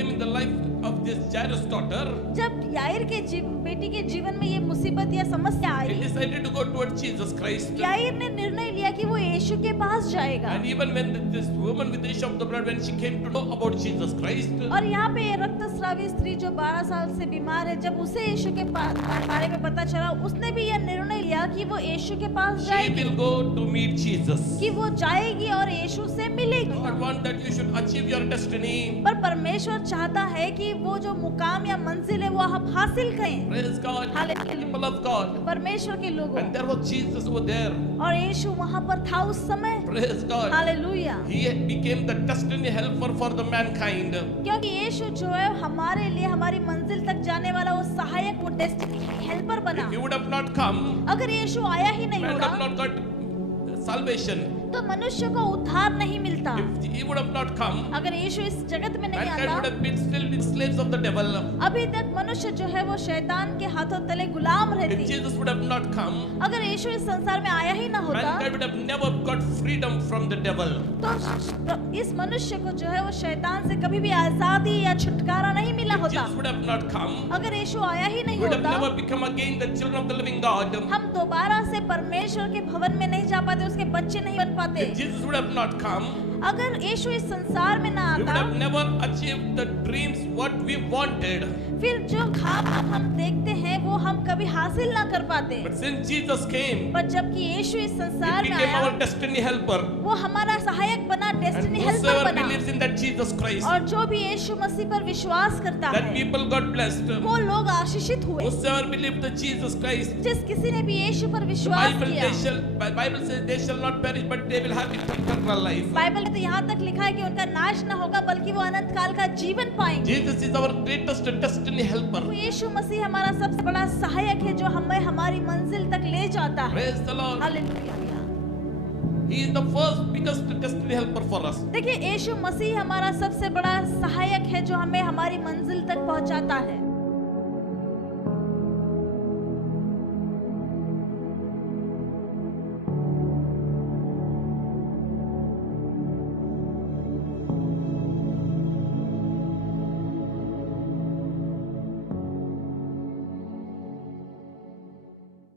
came in the life of this Jairus' daughter, जब याईर के बेटी के जीवन में ये मुसीबत या समस्या he I, decided to go towards Jesus Christ. याईर ने निर्णय लिया कि वो यीशु के पास जाएगा। And even when this woman with the issue of the blood, when she came to know about Jesus Christ, और यहाँ पे रक्तस्रावी स्त्री जो 12 साल से बीमार है, जब उसे यीशु के बारे में पता चला, उसने भी यह निर्णय लिया कि वो यीशु के पास she जाएगी, will go to meet Jesus. कि वो जाएगी और यीशु से मिलेगी। God wants that you should achieve your destiny. पर परमेश्वर चाहता है कि वो जो मुकाम या मंजिल है वो आप हासिल करें। Praise God, Hallelujah. people of God. परमेश्वर के लोगों, And there was Jesus over there. और यीशु वहाँ पर था उस समय। Praise God. Hallelujah. He became the destiny helper for the mankind. क्योंकि यीशु जो है हमारे लिए हमारी मंजिल तक जाने वाला वो सहायक, वो डेस्टिनी हेल्पर बना। If he would have not come, अगर यीशु आया ही नहीं man would have होता not got salvation. तो मनुष्य को उद्धार नहीं मिलता। If he would have not come, अगर यीशु इस जगत में नहीं mankind would आता, have been still the slaves of the devil. अभी तक मनुष्य जो है वो शैतान के हाथों तले गुलाम If रहती। Jesus would have not come, अगर यीशु इस संसार में आया ही ना होता mankind would have never got freedom from the devil. तो इस मनुष्य को जो है वो शैतान से कभी भी आजादी या छुटकारा नहीं मिला If होता। Jesus would have not come, अगर यीशु आया ही नहीं we would have होता, never become again the children of the living God. हम दोबारा से परमेश्वर के भवन में नहीं जा पाते, उसके बच्चे नहीं बन पाते। If Jesus would have not come, अगर यीशु इस संसार में ना we would आता, have never achieved the dreams what we wanted. फिर जो ख्वाब हम देखते हैं वो हम कभी हासिल ना कर पाते। But since Jesus came, पर जबकि यीशु इस he संसार में became आया, our destiny helper. वो हमारा सहायक बना, And डेस्टिनी हेल्पर whosoever बना। believes in that Jesus Christ, और जो भी यीशु मसीह पर विश्वास करता that है, people got blessed. वो लोग आशीषित हुए। Whosoever believed the Jesus Christ, जिस किसी ने भी यीशु पर the विश्वास किया, Bible says they shall not perish, but they will have eternal life. Bible में तो यहाँ तक लिखा है कि उनका नाश न होगा बल्कि वो अनंत काल का जीवन पाएंगे। Jesus is our greatest destiny helper. वो यीशु मसीह हमारा सबसे बड़ा सहायक है जो हमें हमारी मंजिल तक ले जाता है। Praise the Lord. Hallelujah. He is the first biggest destiny helper for us. देखिए यीशु मसीह हमारा सबसे बड़ा सहायक है जो हमें हमारी मंजिल तक पहुंचाता है।